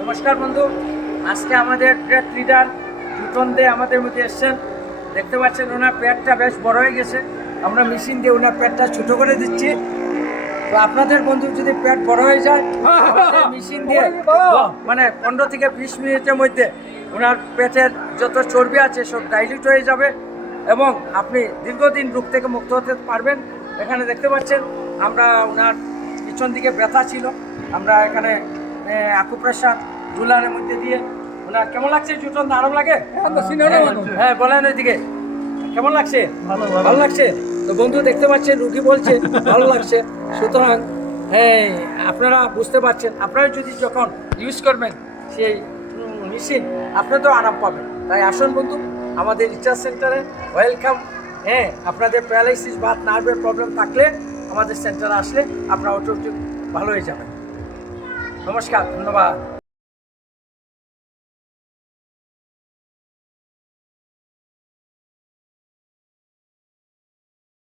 নমস্কার বন্ধু, আজকে আমাদের গ্রেট লিডার জুটন দে আমাদের মধ্যে এসছেন। দেখতে পাচ্ছেন ওনার পেটটা বেশ বড় হয়ে গেছে। আমরা মেশিন দিয়ে ওনার পেটটা ছোট করে দিচ্ছি। তো আপনাদের বন্ধু যদি পেট বড় হয়ে যায়, মেশিন দিয়ে মানে 15 থেকে 20 মিনিটের মধ্যে ওনার পেটের যত চর্বি আছে সব ডাইলিউট হয়ে যাবে এবং আপনি দীর্ঘদিন রোগ থেকে মুক্ত হতে পারবেন। এখানে দেখতে পাচ্ছেন আমরা ওনার পিছন দিকে ব্যথা ছিল, আমরা এখানে আকুপ্রেশার রুলারের মধ্যে দিয়ে ওনার কেমন লাগছে? জুটন আরাম লাগে? হ্যাঁ বলেন ওইদিকে কেমন লাগছে? ভালো লাগছে। তো বন্ধু দেখতে পাচ্ছেন রুগী বলছে ভালো লাগছে। সুতরাং হ্যাঁ আপনারা বুঝতে পারছেন, আপনারা যদি যখন ইউজ করবেন সেই মেশিন আপনারা তো আরাম পাবেন। তাই আসুন বন্ধু আমাদের রিসার্চ সেন্টারে, ওয়েলকাম। হ্যাঁ আপনাদের প্যারালাইসিস বা নার্ভের প্রবলেম থাকলে আমাদের সেন্টারে আসলে আপনারা অটোমেটিক ভালো হয়ে যাবেন। নমস্কার, ধন্যবাদ।